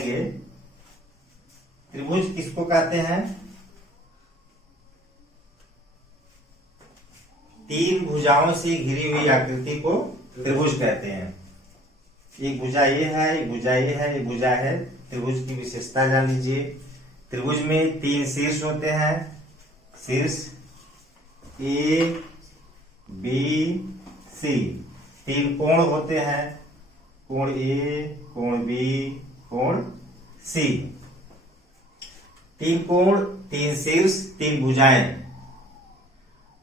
पढ़ेंगे। त्रिभुज किसको कहते हैं? तीन भुजाओं से घिरी हुई आकृति को त्रिभुज कहते हैं। एक भुजा ये है, एक भुजा ये है, एक भुजा है। त्रिभुज की विशेषता जान लीजिए। त्रिभुज में तीन शीर्ष होते हैं। शीर्ष ए बी सी। तीन कोण होते हैं, कोण ए, कोण बी, कोण सी। तीन कोण, तीन शीर्ष, तीन भुजाएं,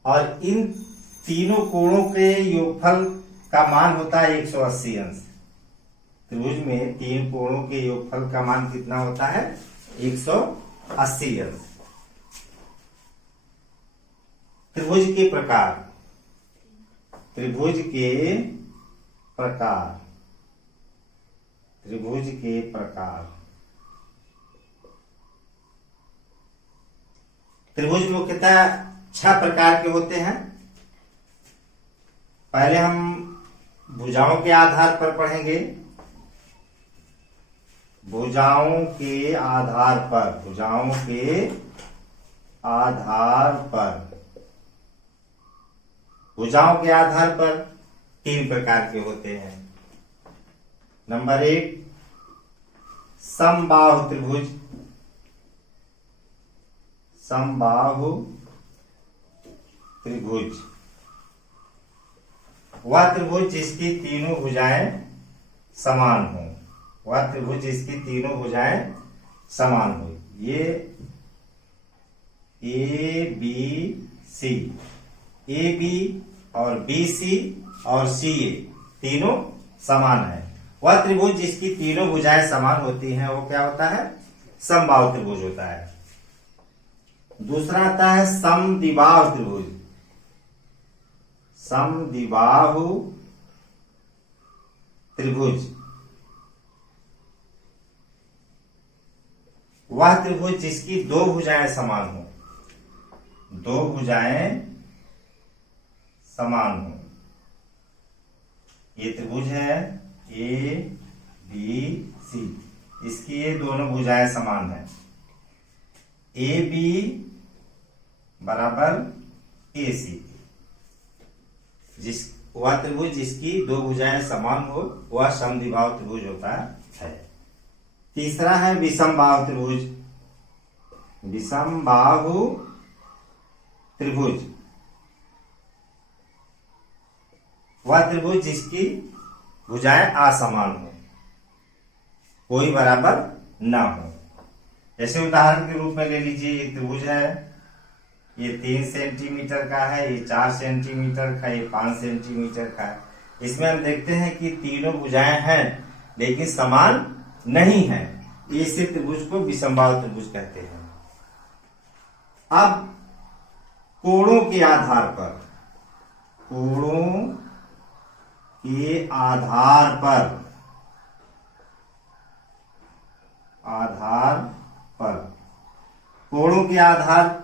और इन तीनों कोणों के योगफल का मान होता है 180 अंश। त्रिभुज में तीन कोणों के योगफल का मान कितना होता है? 180 अंश। त्रिभुज के प्रकार। त्रिभुज के प्रकार। त्रिभुज के प्रकार। त्रिभुज मुख्यतः 6 प्रकार के होते हैं। पहले हम भुजाओं के आधार पर पढ़ेंगे। भुजाओं के आधार पर। भुजाओं के आधार पर। भुजाओं के आधार पर 3 प्रकार के होते हैं। नंबर 1, समबाहु त्रिभुज। समबाहु त्रिभुज वह त्रिभुज जिसकी तीनों भुजाएं समान हो। वह त्रिभुज जिसकी तीनों भुजाएं समान हो। ये A B C, A B और बी सी और सी ए तीनों समान है। वह त्रिभुज जिसकी तीनों भुजाएं समान होती हैं वो क्या होता है? समबाहु त्रिभुज होता है। दूसरा आता है समद्विबाहु त्रिभुज। समद्विबाहु त्रिभुज वह त्रिभुज जिसकी दो भुजाएं समान हो। दो भुजाएं समान हो। ये त्रिभुज है ए बी सी, इसकी ये दोनों भुजाएं समान है। ए बी बराबर ए सी। वह त्रिभुज जिसकी दो भुजाएं समान हो वह समद्विबाहु त्रिभुज होता है। तीसरा है विषमबाहु त्रिभुज। विषमबाहु त्रिभुज वह त्रिभुज जिसकी भुजाएं असमान हो, कोई बराबर ना हो। जैसे उदाहरण के रूप में ले लीजिए, ये त्रिभुज है, ये 3 सेंटीमीटर का है, ये 4 सेंटीमीटर का, ये 5 सेंटीमीटर का है। इसमें हम देखते हैं कि तीनों भुजाएं हैं लेकिन समान नहीं है। इसी त्रिभुज को विषमबाहु त्रिभुज कहते हैं। अब कोणों के आधार पर। कोणों के आधार पर। आधार पर कोणों के आधार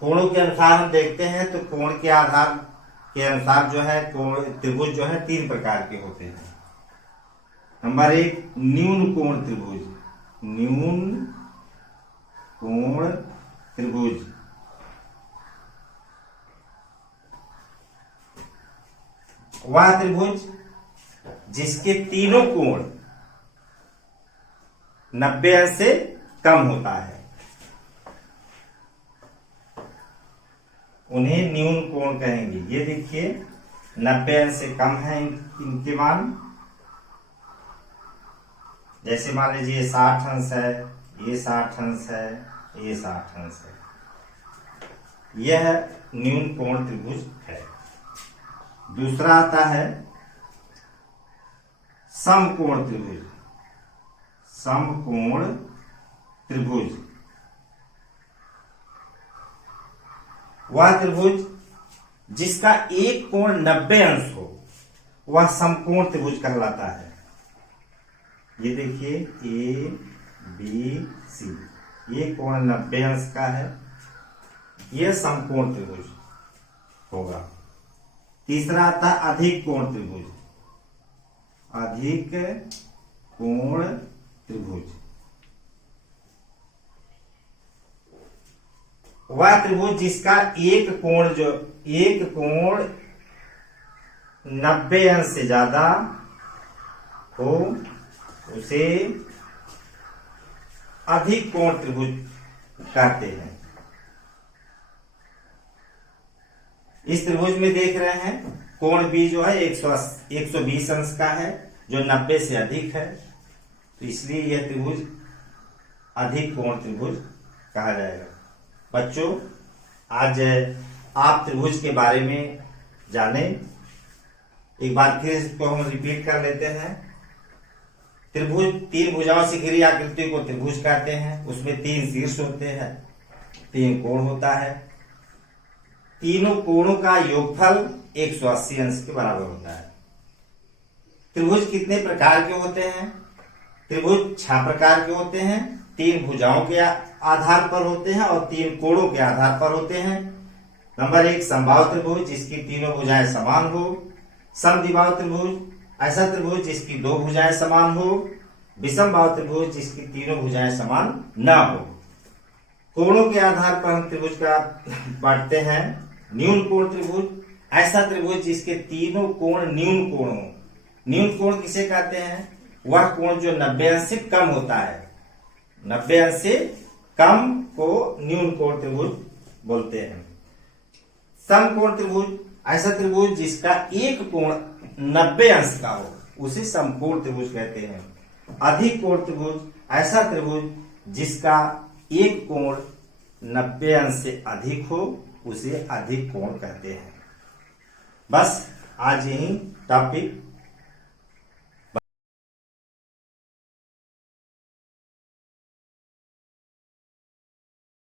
कोणों के अनुसार हम देखते हैं तो कोण के आधार के अनुसार जो है कोण त्रिभुज जो है 3 प्रकार के होते हैं। नंबर 1, न्यून कोण त्रिभुज। न्यून कोण त्रिभुज वह त्रिभुज जिसके तीनों कोण 90 अंश से कम होता है, उन्हें न्यून कोण कहेंगे। ये देखिए 90 अंश से कम है इनके मान। जैसे मान लीजिए 60 अंश है, ये 60 अंश है, ये 60 अंश है। यह न्यून कोण त्रिभुज है। दूसरा आता है समकोण त्रिभुज। समकोण त्रिभुज वह त्रिभुज जिसका एक कोण 90 अंश हो वह समकोण त्रिभुज कहलाता है। ये देखिए ए बी सी, ये कोण 90 अंश का है, यह समकोण त्रिभुज होगा। तीसरा आता है अधिक कोण त्रिभुज। अधिक कोण त्रिभुज। वह त्रिभुज जिसका एक कोण 90 अंश से ज्यादा हो उसे अधिक कोण त्रिभुज कहते हैं। इस त्रिभुज में देख रहे हैं कोण बी जो है 120 अंश का है, जो 90 से अधिक है, तो इसलिए यह त्रिभुज अधिक कोण त्रिभुज कहा जाएगा। बच्चों, आज आप त्रिभुज के बारे में जाने, एक बार फिर इसको हम रिपीट कर लेते हैं। त्रिभुज 3 भुजाओं से घिरी आकृति को त्रिभुज कहते हैं। उसमें 3 शीर्ष होते हैं, 3 कोण होता है। तीनों कोणों का योगफल 180 अंश के बराबर होता है। त्रिभुज कितने प्रकार के होते हैं? त्रिभुज 6 प्रकार के होते हैं। 3 भुजाओं के आधार पर होते हैं और 3 कोणों के आधार पर होते हैं। नंबर 1 समबाहु त्रिभुज, जिसकी तीनों भुजाएं समान हो। समद्विबाहु त्रिभुज, ऐसा त्रिभुज जिसकी 2 भुजाएं समान हो। विषमबाहु त्रिभुज, जिसकी तीनों भुजाएं समान न हो। कोणों के आधार पर हम त्रिभुज का बांटते हैं। न्यून कोण त्रिभुज, ऐसा त्रिभुज जिसके तीनों कोण न्यून कोण हो। न्यून कोण किसे कहते हैं? वह कोण जो 90 अंश से कम होता है। 90 अंश से कम को न्यून कोण त्रिभुज बोलते हैं। समकोण त्रिभुज, ऐसा त्रिभुज जिसका एक कोण 90 अंश का हो उसे समकोण त्रिभुज कहते हैं। अधिक कोण त्रिभुज, ऐसा त्रिभुज जिसका एक कोण 90 अंश से अधिक हो उसे अधिक कोण कहते हैं। बस आज यही टॉपिक